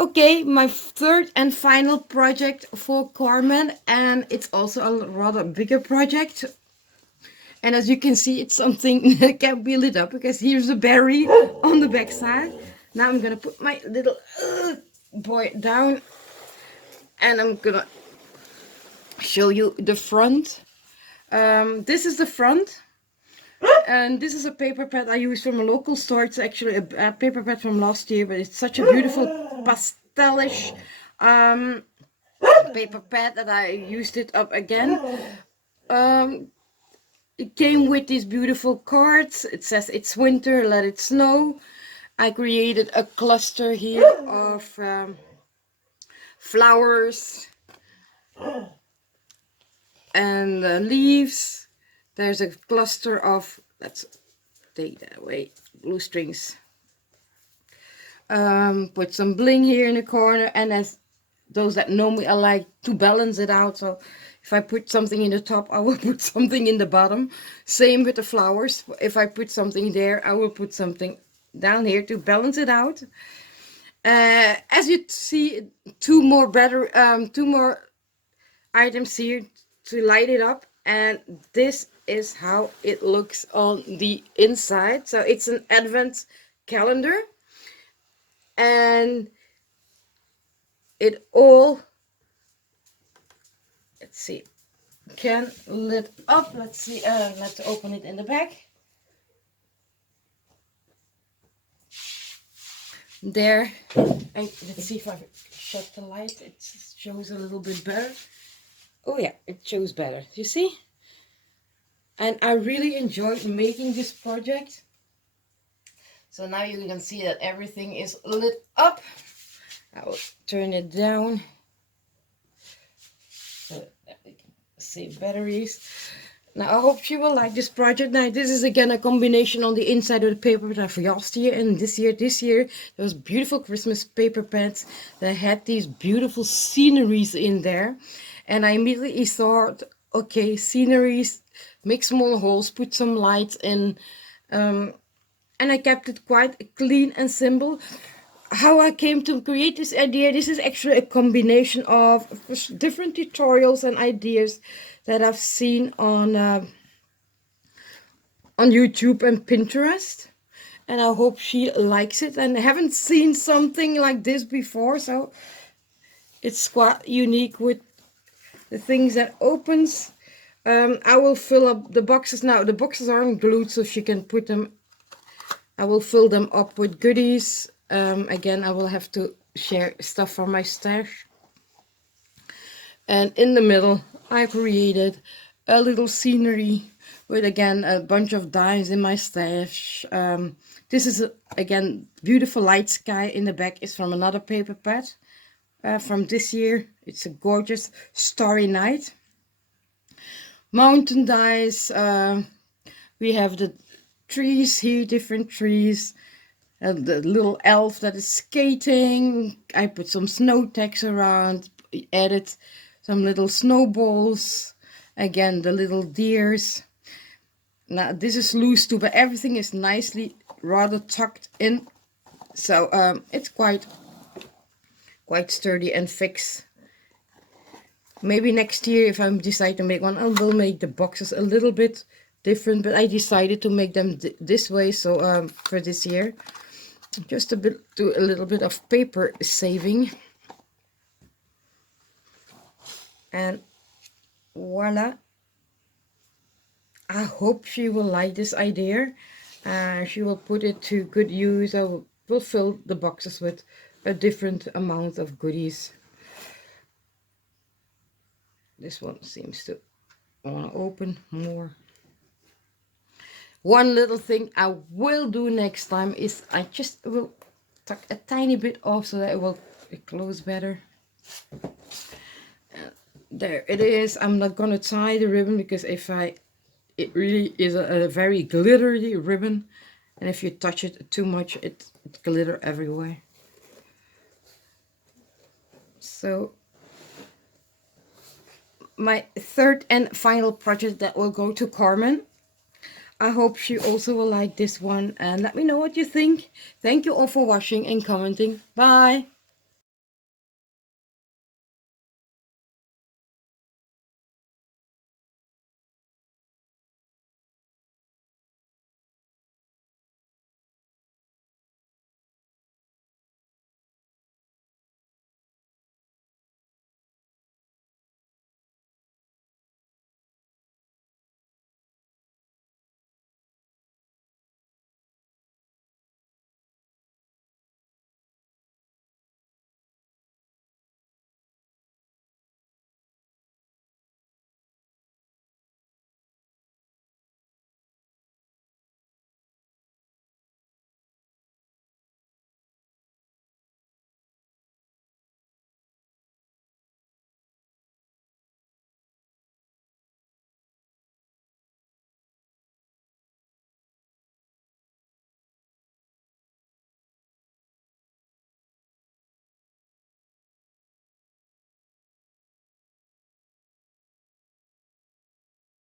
Okay, my third and final project for Carmen, and it's also a rather bigger project. And as you can see, it's something that can be lit up because here's a berry on the back side. Now I'm gonna put my little boy down, and I'm gonna show you the front. This is the front, and this is a paper pad I used from a local store. It's actually a paper pad from last year, but it's such a beautiful pastelish paper pad that I used it up again. It came with these beautiful cards. It says it's winter, let it snow. I created a cluster here of flowers and leaves. There's a cluster of, let's take that away, blue strings. Put some bling here in the corner, and as those that know me, I like to balance it out. So if I put something in the top, I will put something in the bottom. Same with the flowers. If I put something there, I will put something down here to balance it out. As you see, two more items here to light it up, and this is how it looks on the inside. So it's an advent calendar, and it all, let's see, can lit up. Let's see, let's open it in the back. There, let's see if I shut the light, it shows a little bit better. Oh yeah, it shows better, you see? And I really enjoyed making this project. So now you can see that everything is lit up. I will turn it down so that we can save batteries. Now I hope you will like this project. Now this is again a combination on the inside of the paper that for last year and this year. This year there was beautiful Christmas paper pads that had these beautiful sceneries in there. And I immediately thought, okay, sceneries, make small holes, put some lights in. And I kept it quite clean and simple. How I came to create this idea, this is actually a combination of different tutorials and ideas that I've seen on YouTube and Pinterest, and I hope she likes it. And I haven't seen something like this before, so it's quite unique with the things that opens. I will fill up the boxes now. The boxes aren't glued, so she can put them. I will fill them up with goodies. Again, I will have to share stuff from my stash. And in the middle, I created a little scenery with, again, a bunch of dimes in my stash. This is, again, beautiful light sky in the back is from another paper pad from this year. It's a gorgeous starry night. Mountain dice. We have the trees here, different trees. The little elf that is skating. I put some snow tags around, added some little snowballs. Again, the little deers. Now this is loose too, but everything is nicely rather tucked in. So it's quite sturdy and fixed. Maybe next year, if I decide to make one, I will make the boxes a little bit different, but I decided to make them this way. So for this year, just do a little bit of paper saving, and voila. I hope she will like this idea. She will put it to good use. I will fill the boxes with a different amount of goodies. This one seems to want to open more. One little thing I will do next time is I just will tuck a tiny bit off so that it will close better. There it is. I'm not gonna tie the ribbon because it really is a very glittery ribbon, and if you touch it too much, it glitter everywhere. So my third and final project that will go to Carmen. I hope she also will like this one, and let me know what you think. Thank you all for watching and commenting. Bye!